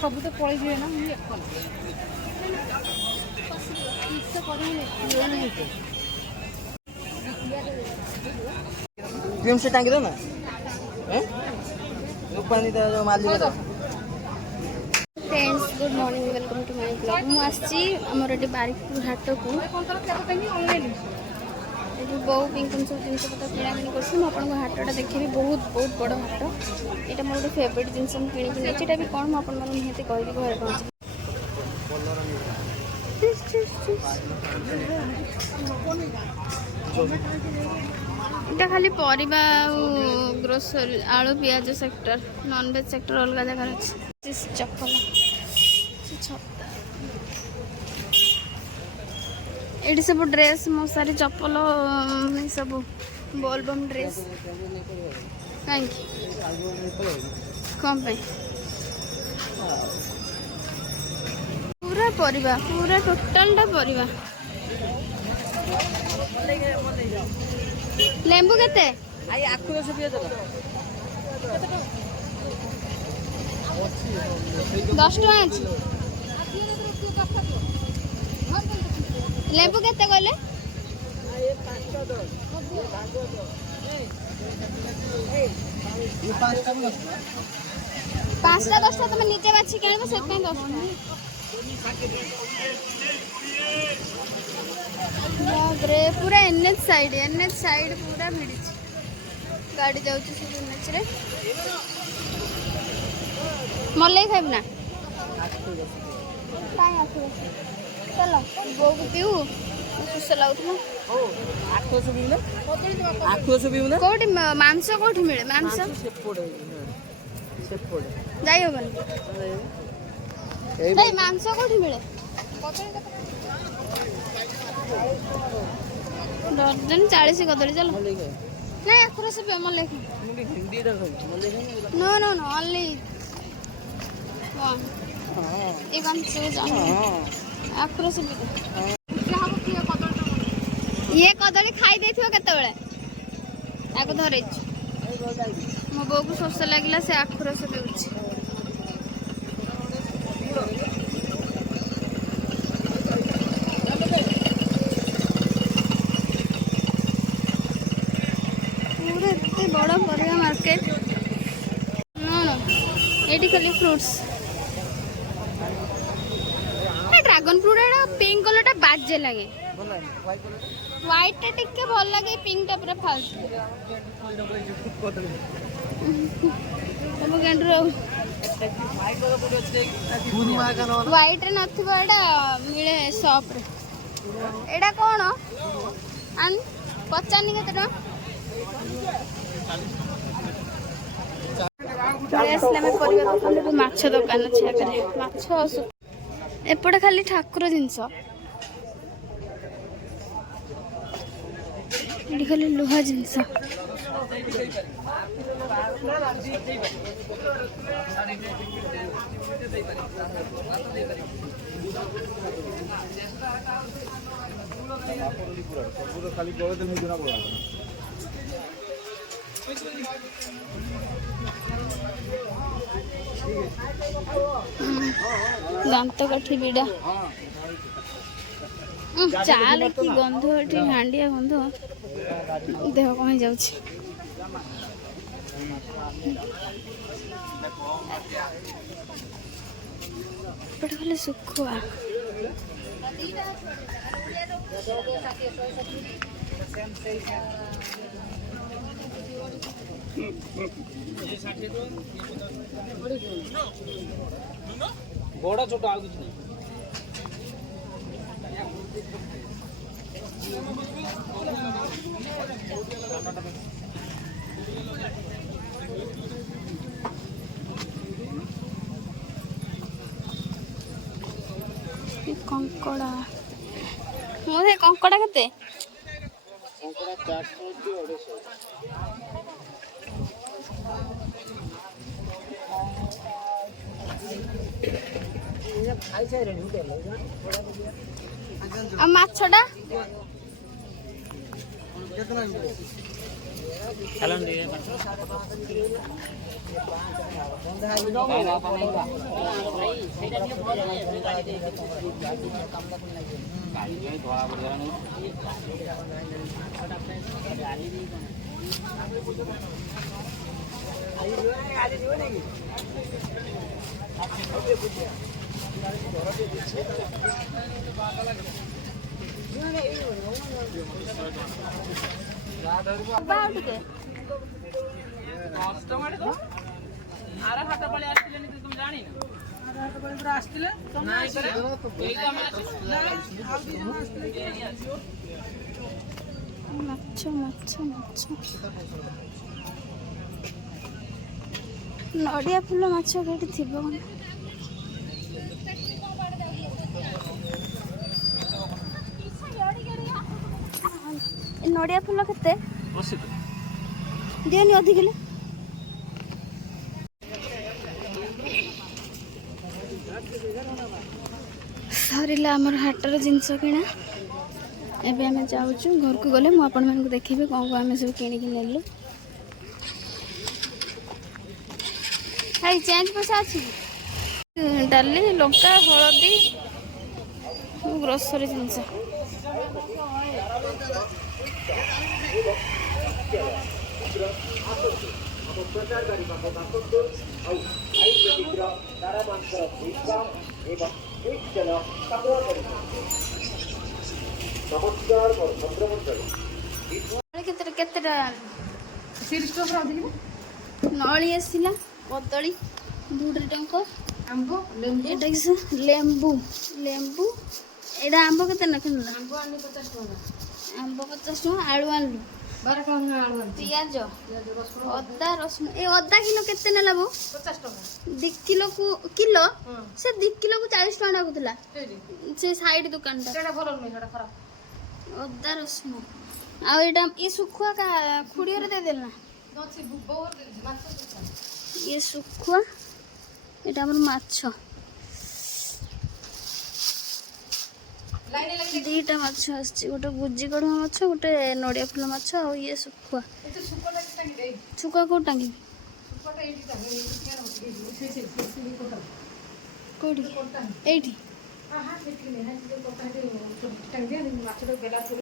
सब तो पड़े ना मुझे क्रीम से टांग दो ना पानी जो मालिक friends good morning welcome to my blog मु आसी हमर एटी बारिकपुर हाट को बो पिंकन सब जिन पता किना किनी करछि म आपन हाटटा देखिबी बहुत बहुत बड़ हाट एटा मोर फेवरेट जिनस हम किनी किनी एटा भी कोन म आपन मन निहते कहबी घर पहुंच এটা খালি পরিবা গ্রোসারি আলু পেঁয়াজ সেক্টর নন ভেজ সেক্টর अलग जगह আছে চপ্পল ছতা এটি সব ড্রেস মশারি চপ্পল এই সব বলবম ড্রেস থ্যাংক ইউ কম पे पूरा परिवा पूरा टोटल टा परिवा लेंबू केते आई आखु रस पिए दो 10 टका अछि लेंबू केते कहले ये 5 टा 10 टा तुम नीचे बाछी केनबो से 10 टा रे पूरा एनएच साइड पूरा भिड़ी गाड़ी जाऊँ सब एनएच रे मल्ले खाइब ना चलो बो को पीऊ सुस लागुथमा कोठी मांस कोठी मिले मांस जाई होबन ए मांस कोठी मिले दर्जन 40 कदली चलो नहीं आखुर से पेमल लेख no no no only one एक हम से जान आखुर से ये कदली खाई देथियो केते बेले आको धरे मो बो को सोस लागला से आखुर से पिउछि बड़ा परिया मार्केट नो नो एटी खाली फ्रूट्स ड्रैगन फ्रूट एटा पिंक कलर टा बाजे लागे व्हाइट टा टिके भल लागे पिंक टा पूरा फालतू सब गेंडरो व्हाइट रे नथिबो एटा मिले शॉप रे एटा कोन आन पचानी केते टका माछ दुकान अच्छे माछ एपटे खाली ठाकुर जिनस खाली लुहा जिनस दांत काठी बिड़ा चाल की गंध एटी हांडिया गंध देह कमी जाउछि बट खाली सुखुआ बड़ा छोटा आगु नहीं कंकड़ा मोरे कंकड़ा केते कंकड़ा 400 आ माछटा ମାଛ ମାଛ ମାଛ ନଡ଼ିଆ ଫୁଲ ମାଛ କୋଉଠି ଥିବ ନଡ଼ିଆ ଫୁଲ କେତେ ଦିଅନି ଅଧିକ କିଲୋ ସରିଲା ଆମର ହାଟର ଜିନିଷ କିଣା ଏବେ ଆମେ ଯାଉଛୁ ଘରକୁ ଗଲେ ମୁଁ ଆପଣମାନଙ୍କୁ ଦେଖେଇବି କ'ଣ କ'ଣ ଆମେ ସବୁ କିଣିକି ନେଲୁ ଭାଇ ଚେଞ୍ଜ ପଇସା ଅଛି ଡାଲି ଲଙ୍କା ହଳଦୀ ଗ୍ରୋସରୀ ଜିନିଷ କେତେଟା ନଳି ଆସିଲା କଦଳୀ 2 ଟଙ୍କା ଆମ୍ବ ଏଇଟା ଲେମ୍ବୁ ଲେମ୍ବୁ ଏଇଟା ଆମ୍ବ କେତେ ନା କିଣିଲା ଆମ୍ବ 50 ଟଙ୍କା ଆଳୁ ଆଣିଲୁ 12 ଟଙ୍କା ଆଳୁ ପିଆଜ ଅଦା ରସୁଣ ଏ ଅଦା କିଲୋ କେତେ ନେଲା ବୋ 50 ଟଙ୍କା 2 କିଲୋକୁ କିଲୋ ସେ 2 କିଲୋକୁ 40 ଟଙ୍କା ଲାଗୁଥିଲା ସେ ସାଇଡ ଦୋକାନଟା ସେଟା ଭଲ ନୁହେଁ ସେଟା ଖରାପ ଅଦା ରସୁଣ ଆଉ ଏଇଟା ଏ ଶୁଖୁଆ ଖୁଡିରେ ଦେଇଦେଲ ନା ये ଶୁଖୁଆ ଏଇଟା ଆମର ମାଛ ଦିଟା ମାଛ ଆସିଛି ଗୋଟେ ଗୁଜି କଢୁଆ ମାଛ ଗୋଟେ ନଡ଼ିଆ ଫୁଲ ମାଛ ଆଉ ଇଏ ଶୁଖୁଆ ଶୁଖୁଆ କୋଉ ଟାଙ୍ଗିବି କୋଉଠି ଏଇଠି